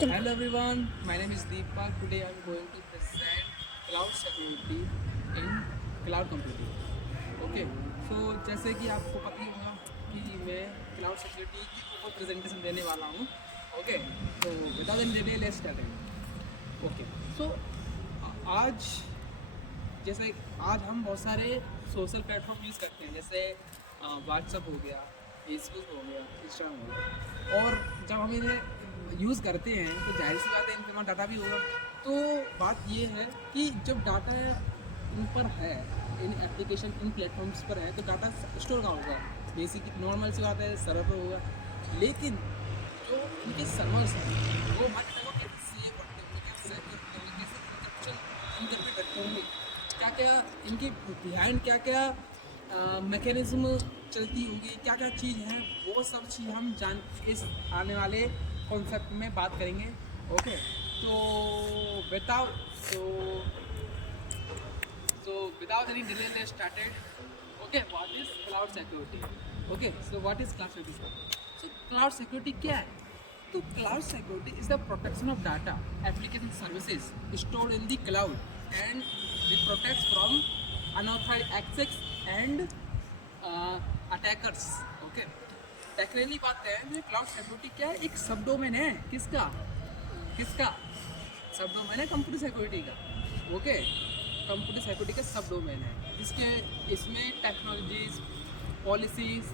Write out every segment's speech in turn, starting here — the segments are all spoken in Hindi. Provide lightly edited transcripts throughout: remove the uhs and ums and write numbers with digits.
Hello everyone, my name is Deepak. Today I am going to present cloud security in cloud computing. Okay, so जैसे कि आपको पता ही होगा कि मैं cloud security की ऊपर प्रेजेंटेशन देने वाला हूँ. Okay, तो without any delay let's start it. Okay, so आज जैसे आज हम बहुत सारे सोशल प्लेटफॉर्म यूज़ करते हैं, जैसे व्हाट्सअप हो गया, फेसबुक हो गया, इंस्टाग्राम हो गया. और जब हम इन्हें यूज़ करते हैं तो जाहिर सी बात है इनके पास डाटा भी होगा. तो बात ये है कि जब डाटा इन पर है, इन एप्लीकेशन इन प्लेटफॉर्म्स पर है, तो डाटा स्टोर कहाँ होगा? बेसिक नॉर्मल सी बात है, सर्वर पर होगा. लेकिन जो इनके सर्वर्स हैं वो हमारे डाटा को कैसे सेव रखते होंगे, कैसे सेव करते होंगे, कैसे इंटरप्रेट रखते होंगे, क्या क्या इनके बिहाइंड क्या क्या मैकेनिज्म चलती होगी, क्या क्या चीज़ है, वो सब चीज़ हम इस आने वाले कॉन्सेप्ट में बात करेंगे. ओके, तो without without any delay let's started. Okay, what is cloud security? Okay, so what is cloud security? So cloud security क्या है? तो cloud security is the protection of data, application services stored in the cloud and it protects from unauthorised access and attackers. Okay, technically बात है कि क्लाउड सिक्योरिटी क्या है? एक सब डोमेन है. किसका सब डोमेन है? कंप्यूटर सिक्योरिटी का. ओके, कंप्यूटर सिक्योरिटी का सब डोमेन है, जिसके इसमें टेक्नोलॉजीज, पॉलिसीज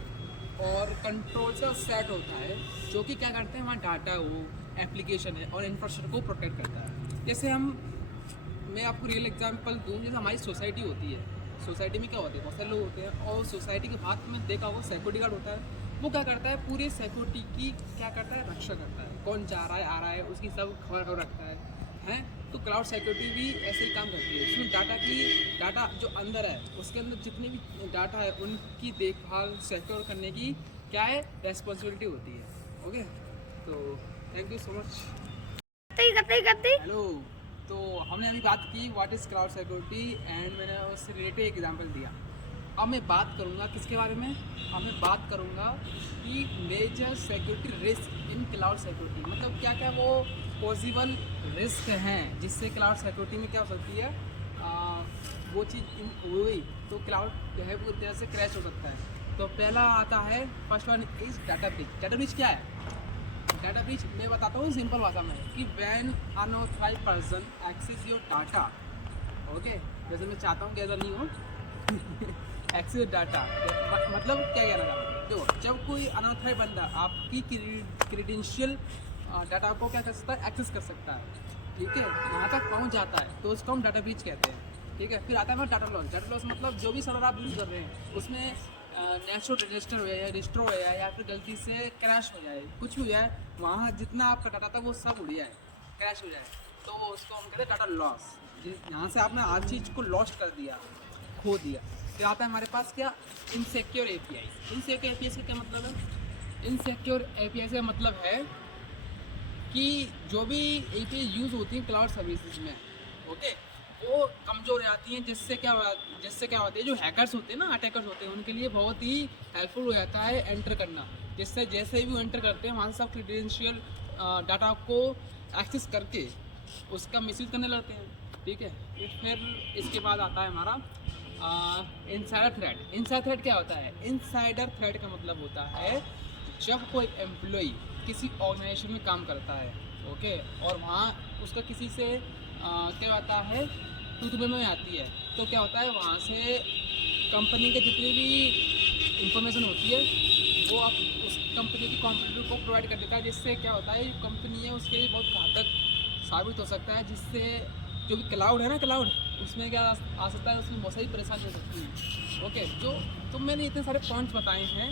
और कंट्रोल का सेट होता है, जो कि क्या करते हैं, हमारा डाटा हो, एप्लीकेशन है और इंफ्रास्ट्रक्चर को प्रोटेक्ट करता है. जैसे मैं आपको रियल एग्जांपल दूँ, जैसे हमारी सोसाइटी होती है. सोसाइटी में क्या होते हैं, बहुत सारे लोग होते हैं, और सोसाइटी के हाथ में देखा होगा सिक्योरिटी गार्ड होता है. वो क्या करता है, पूरे सिक्योरिटी की क्या करता है, रक्षा करता है. कौन जा रहा है, आ रहा है, उसकी सब खबर रखता है. तो क्लाउड सिक्योरिटी भी ऐसे ही काम करती है. उसमें डाटा जो अंदर है, उसके अंदर जितने भी डाटा है उनकी देखभाल सिक्योर करने की क्या है, रेस्पॉन्सिबिलिटी होती है. ओके, तो thank you so much. Hello, तो हमने अभी बात की what is cloud security and मैंने उससे रिलेटेड एक एग्जांपल दिया. अब मैं बात करूँगा किसके बारे में? अब मैं बात करूँगा कि major security risk in cloud security, मतलब क्या क्या वो पॉसिबल रिस्क हैं जिससे क्लाउड सिक्योरिटी में क्या हो सकती है, वो चीज़ हुई तो क्लाउड जो है वो तरह से क्रैश हो सकता है. तो पहला आता है, first one is data breach. Data breach क्या है? डाटा ब्रीच मैं बताता हूँ सिंपल भाषा में कि when unauthorised person access your data. Okay, जैसे मैं चाहता हूँ कि ऐसा नहीं हो एक्सेस डाटा, मतलब क्या कहना चाहता हूँ, देखो जब कोई अनऑथराइज्ड बंदा आपकी क्रेडेंशियल डाटा को क्या कर सकता है, एक्सेस कर सकता है. ठीक है, यहाँ तक पहुँच जाता है तो उसको हम डाटा ब्रीच कहते हैं. ठीक है, फिर आता है हमारा डाटा लॉस. डाटा लॉस मतलब जो भी सर्वर आप यूज़ कर रहे हैं उसमें नेचुरल रजिस्टर हो जाए, रिस्टोर हो जाए, या फिर गलती से क्रैश हो जाए, कुछ भी हो जाए, वहाँ जितना आपका डाटा था वो सब उड़ जाए, क्रैश हो जाए, तो उसको हम कहते हैं डाटा लॉस. यहाँ से आपने हर चीज़ को लॉस्ट कर दिया, खो दिया. फिर आता है हमारे पास क्या, इनसिक्योर एपीआई. इनसिक्योर एपीआई से क्या मतलब है? इनसिक्योर एपीआई से मतलब है कि जो भी एपीआई यूज़ होती हैं क्लाउड सर्विसेज में, ओके, वो कमज़ोर आती हैं, जिससे क्या होता है, जो हैकर्स होते हैं ना, अटैकर्स होते हैं, उनके लिए बहुत ही हेल्पफुल हो जाता है एंटर करना. जिससे जैसे भी वो एंटर करते हैं वहाँ से सब क्रेडेंशियल डाटा को एक्सेस करके उसका मिसयूज़ करने लगते हैं. ठीक है, फिर इसके बाद आता है हमारा इनसाइडर थ्रेट. इनसाइडर थ्रेट क्या होता है? इनसाइडर थ्रेट का मतलब होता है जब कोई एम्प्लॉई किसी ऑर्गेनाइजेशन में काम करता है, ओके, और वहाँ उसका किसी से क्या होता है, टूटबे में आती है, तो क्या होता है, वहाँ से कंपनी के जितनी भी इंफॉर्मेशन होती है वो आप उस कंपनी की कॉम्पिटिटर को प्रोवाइड कर देता है. जिससे क्या होता है, कंपनी है उसके लिए बहुत घातक साबित हो सकता है. जिससे जो भी क्लाउड है ना, क्लाउड उसमें क्या आ सकता है, उसमें बहुत सारी परेशानी हो सकती है. ओके, तो मैंने इतने सारे पॉइंट्स बताए हैं,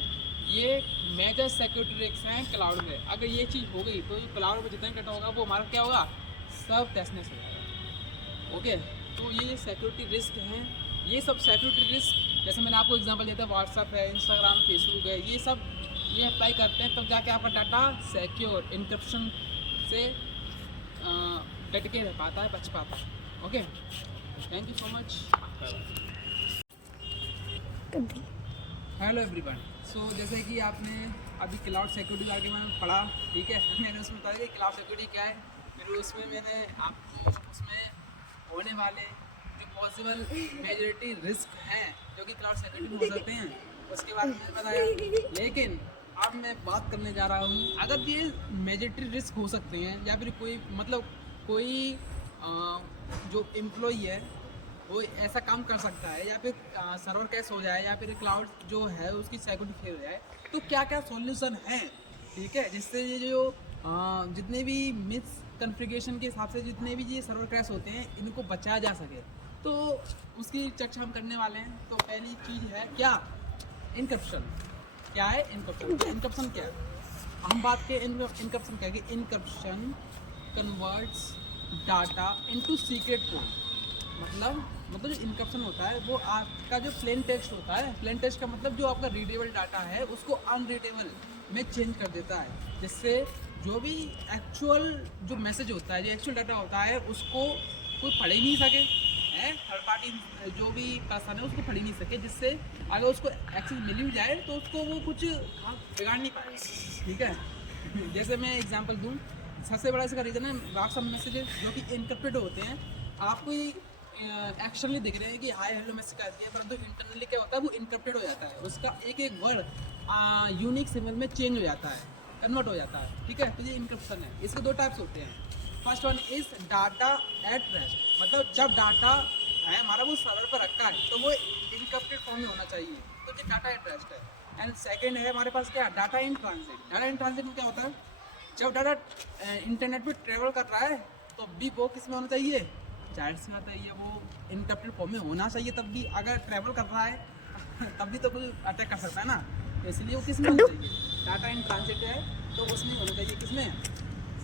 ये मेजर सिक्योरिटी रिस्क हैं क्लाउड में. अगर ये चीज़ हो गई तो क्लाउड में जितना डाटा होगा वो हमारा क्या होगा, सब टेस्टनेस हो जाएगा. ओके, तो ये सिक्योरिटी रिस्क हैं. ये सब सिक्योरिटी रिस्क जैसे मैंने आपको एग्जांपल दिया था, व्हाट्सअप है, इंस्टाग्राम, फेसबुक है, ये सब ये अप्लाई करते हैं तब जाके आपका डाटा सिक्योर इनक्रिप्शन से डट के रह पाता है, बच पाता है. Okay, thank you so much. Hello everyone. So जैसे कि आपने अभी क्लाउड सिक्योरिटी के बारे में मैंने पढ़ा, ठीक है। मैंने उसमें बताया कि क्लाउड सिक्योरिटी क्या है, फिर उसमें मैंने आपको उसमें होने वाले जो पॉसिबल मेजॉरिटी रिस्क हैं जो कि क्लाउड सिक्योरिटी में हो सकते हैं, उसके बारे में बताया। लेकिन अब मैं बात करने जा रहा हूँ, अगर ये मेजॉरिटी रिस्क हो सकते हैं या फिर कोई मतलब कोई जो एम्प्लॉई है वो ऐसा काम कर सकता है, या फिर सर्वर कैश हो जाए, या फिर क्लाउड जो है उसकी सिक्योरिटी फेल हो जाए, तो क्या क्या सॉल्यूशन है, ठीक है, जिससे ये जो जितने भी मिस कॉन्फ़िगरेशन के हिसाब से जितने भी ये सर्वर क्रैश होते हैं इनको बचाया जा सके, तो उसकी चर्चा हम करने वाले हैं। तो पहली चीज़ है क्या, इनक्रप्शन। क्या है इनक्रप्शन? इनक्रप्शन क्या है, हम बात के इनक्रप्शन क्या है कि encryption converts data into secret code. मतलब जो इनक्रप्शन होता है वो आपका जो प्लेन टेक्स्ट होता है, प्लेन टेक्स्ट का मतलब जो आपका रीडेबल डाटा है उसको अनरीडेबल में चेंज कर देता है, जिससे जो भी एक्चुअल जो मैसेज होता है, जो एक्चुअल डाटा होता है उसको कोई पढ़ ही नहीं सके, है थर्ड पार्टी जो भी पर्सन है उसको पढ़ ही नहीं सके, जिससे अगर उसको एक्सेस मिल भी जाए तो उसको वो कुछ बिगाड़ नहीं पाए, ठीक है। जैसे मैं एग्जांपल दूं, सबसे बड़ा इसका रीज़न है व्हाट्सएप मैसेजेस जो कि इनक्रप्टेड होते हैं। आपको एक्शनली दिख रहे हैं कि हाय हेलो मैसेज कर दिया, परंतु इंटरनली क्या होता है वो इनक्रप्टेड हो जाता है, उसका एक एक वर्ड यूनिक सिंबल में चेंज हो जाता है, कन्वर्ट हो जाता है, ठीक है। तो ये इनक्रप्शन है। इसके दो टाइप्स होते हैं। First one is data at rest, मतलब जब डाटा है हमारा वो सर्वर पर रखा है तो वो इनक्रप्टेड फॉर्म में होना चाहिए, तो ये डाटा एट रेस्ट है। एंड सेकेंड है हमारे पास क्या, data in transit. Data in transit में क्या होता है, जब डाटा इंटरनेट पर ट्रेवल कर रहा है तो भी वो किस में होना चाहिए, जाहिर सी बात है ये वो इनक्रप्टेड फॉर्म में होना चाहिए। तब भी अगर ट्रैवल कर रहा है तब भी तो कोई अटैक कर सकता है ना, तो इसलिए वो किस में होना चाहिए, डाटा इन ट्रांजिट है तो उसमें होना चाहिए, किसमें,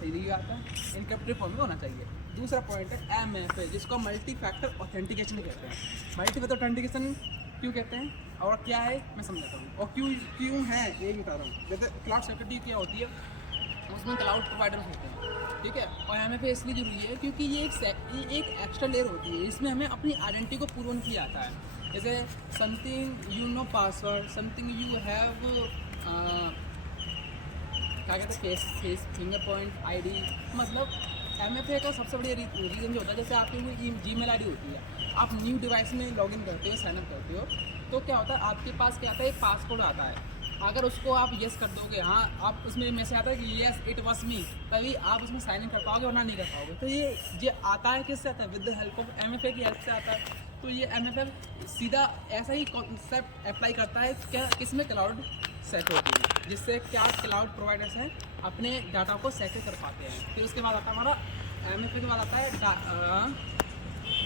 सही आता है इनक्रप्टेड फॉर्म में होना चाहिए। दूसरा पॉइंट है MFA, जिसको मल्टी फैक्टर ऑथेंटिकेशन कहते हैं। मल्टी फैक्टर ऑथेंटिकेशन क्यों कहते हैं और क्या है मैं समझाता हूँ, और क्यों है ये भी बता रहा हूँ। जैसे क्लाउड सिक्योरिटी क्या होती है, उसमें क्लाउड प्रोवाइडर्स होते हैं, ठीक है, और MFA इसलिए जरूरी है क्योंकि ये एक एक्स्ट्रा लेयर होती है, इसमें हमें अपनी आइडेंटिटी को प्रूव ऑन किया जाता है। जैसे something you know password, something you have क्या कहते हैं फेस फिंगर पॉइंट ID, मतलब MFA का सबसे बड़ी रीज़न जो होता है, जैसे आपकी कोई Gmail ID होती है, आप न्यू डिवाइस में लॉगिन करते हो, साइनअप करते हो, तो क्या होता है आपके पास क्या आता है, एक पासवर्ड आता है। अगर उसको आप येस कर दोगे, हाँ आप उसमें मैसेज आता है कि येस इट वाज मी, तभी आप उसमें साइन इन कर पाओगे वरना नहीं कर पाओगे। तो ये आता है किससे आता है, with the help of MFA की हेल्प से आता है। तो ये MFA सीधा ऐसा ही कॉन्सेप्ट अप्लाई करता है क्या, किसमें, क्लाउड सिक्योरिटी में, जिससे क्या क्लाउड प्रोवाइडर्स हैं अपने डाटा को सिक्योर कर पाते हैं। फिर उसके बाद आता है हमारा MFA के बाद आता है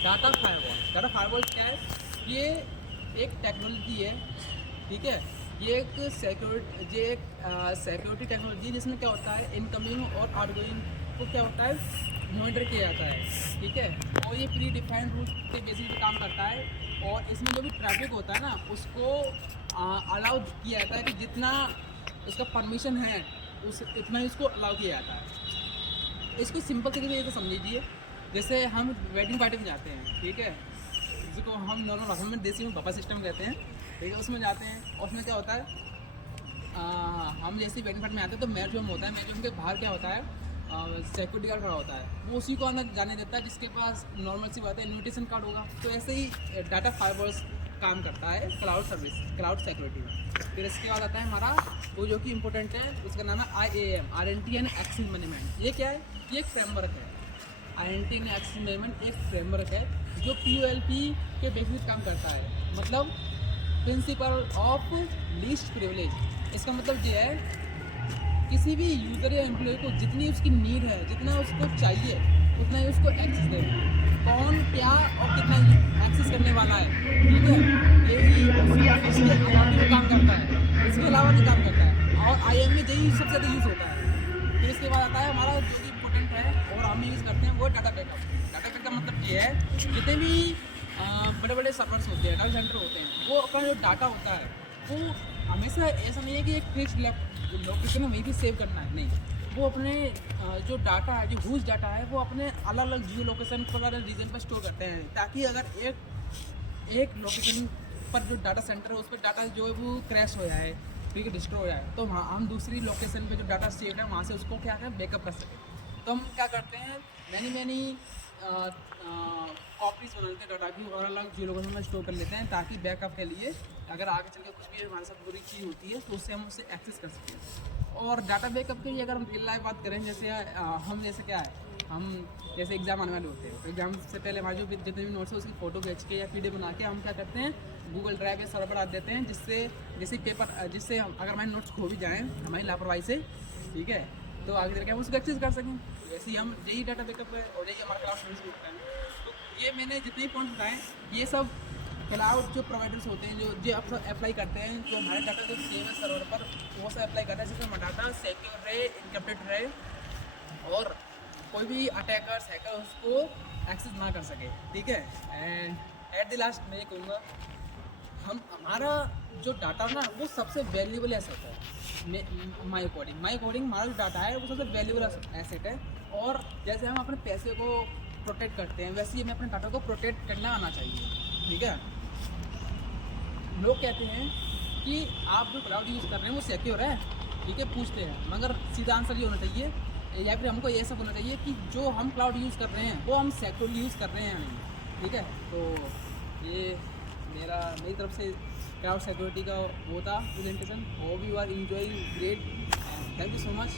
डाटा फायरवॉल। डाटा फायरवॉल क्या है, ये एक टेक्नोलॉजी है, ठीक है, ये एक सिक्योरिटी टेक्नोलॉजी जिसमें क्या होता है इनकमिंग और आउटगोइंग को क्या होता है मॉनिटर किया जाता है, ठीक है, और ये प्री डिफाइंड रूट के बेसिस पे काम करता है, और इसमें जो भी ट्रैफिक होता है ना उसको अलाउ किया जाता है कि जितना उसका परमिशन है उस इतना ही उसको अलाउ किया जाता है। इसको सिंपल तरीके से समझ लीजिए, जैसे हम वेडिंग पार्टी में जाते हैं, ठीक है, जिसको हम नॉर्मल भाषा में देसी में बफा सिस्टम कहते हैं, ठीक है, उसमें जाते हैं और उसमें क्या होता है हम जैसे वेडिंग पार्टी में आते हैं तो मैच रूम होता है, मैच रूम के बाहर क्या होता है सिक्योरिटी गार्ड खड़ा होता है, वो उसी को अंदर जाने देता है जिसके पास नॉर्मल सी बात है इन्विटेशन कार्ड होगा। तो ऐसे ही डाटा फायरवॉल्स काम करता है क्लाउड सर्विस, क्लाउड सिक्योरिटी में। फिर इसके बाद आता है हमारा वो जो कि इम्पोर्टेंट है, उसका नाम है IAM, identity and access management. ये क्या है, ये एक फ्रेमवर्क है, आइडेंटिटी एंड एक्सेस मैनेजमेंट एक फ्रेमवर्क है जो POLP के बेसिस काम करता है, मतलब प्रिंसिपल ऑफ लीस्ट प्रिविलेज। इसका मतलब ये है किसी भी यूज़र या एम्प्लॉय को जितनी उसकी नीड है, जितना उसको चाहिए उतना ही उसको एक्सेस देना, कौन क्या और कितना एक्सेस करने वाला है, ठीक है, यही उसके अथॉरिटी में काम करता है, इसके अलावा नहीं काम करता है, और IAM में यही सबसे ज़्यादा यूज़ होता है। फिर इसके बाद आता है हमारा जो कि इम्पोर्टेंट है और हम यूज़ करते हैं वो डाटा बैकअप। डाटा बैकअप का मतलब ये है जितने भी बड़े बड़े सर्वर्स होते हैं, डाटा सेंटर होते हैं, वो अपना जो डाटा होता है वो हमेशा ऐसा नहीं है कि एक फिक्स लोकेशन में वहीं भी सेव करना है, नहीं, वो अपने जो डाटा है, जो ह्यूज डाटा है, वो अपने अलग अलग जियो लोकेशन पर, रीजन पर स्टोर करते हैं, ताकि अगर एक लोकेशन पर जो डाटा सेंटर है उस पर डाटा जो है वो क्रैश हो जाए ठीक है, डिस्ट्रॉय हो जाए तो वहाँ हम दूसरी लोकेशन पे जो डाटा स्टेट है वहाँ से उसको क्या करें, बैकअप कर सकें। तो हम क्या करते हैं, मैनी कॉपीज बनाते हैं डाटा की और अलग जी लोकेशन में स्टोर कर लेते हैं, ताकि बैकअप के लिए अगर आगे चल के कुछ भी हमारे साथ बुरी चीज़ होती है तो उससे हम उससे एक्सेस कर सकते हैं। और डाटा बैकअप की अगर हम रियल लाइफ बात करें, जैसे हम जैसे क्या है, हम जैसे एग्ज़ाम आने वाले होते हैं तो एग्ज़ाम से पहले हमारे जो जितने भी नोट्स है उसकी फ़ोटो खींच के या PDF बना के हम क्या करते हैं, गूगल ड्राइव या सर्वर पर डाल देते हैं, जिससे जैसे पेपर जिससे अगर हमारे नोट्स खो भी जाएँ हमारी लापरवाही से, ठीक है, तो आगे चल के हम उसको एक्सेस कर सकें। वैसे ही हम यही डाटा बैकअप है और यही हमारा क्लाउड सर्विस होता है। तो ये मैंने जितने भी पॉइंट बताएँ, ये सब क्लाउड जो प्रोवाइडर्स होते हैं जो अप्लाई करते हैं, जो हमारे डाटा जो सेव है सर्वर पर वो सब अप्लाई करते हैं, जिससे हमारा डाटा सिक्योर रहे, इनकैप्चर्ड रहे और कोई भी अटैकर्स हैकर उसको एक्सेस ना कर सके, ठीक है। एंड एट द लास्ट मैं ये कहूँगा, हमारा जो डाटा ना वो सबसे वैल्यूबल एसेट है। माई अकॉर्डिंग हमारा जो डाटा है वो सबसे वैल्यूबल एसेट है। और जैसे हम अपने पैसे को प्रोटेक्ट करते हैं वैसे ही हमें अपने डाटा को प्रोटेक्ट करना आना चाहिए, ठीक है। लोग कहते हैं कि आप जो क्लाउड यूज़ कर रहे हैं वो सिक्योर है, ठीक है, पूछते हैं, मगर सीधा आंसर ये होना चाहिए या फिर हमको ये सब होना चाहिए कि जो हम क्लाउड यूज़ कर रहे हैं वो हम सिक्योरली यूज़ कर रहे हैं या नहीं, ठीक है। तो ये मेरी तरफ से क्लाउड सिक्योरिटी का वो था presentation. Hope you are enjoying great, thank you so much.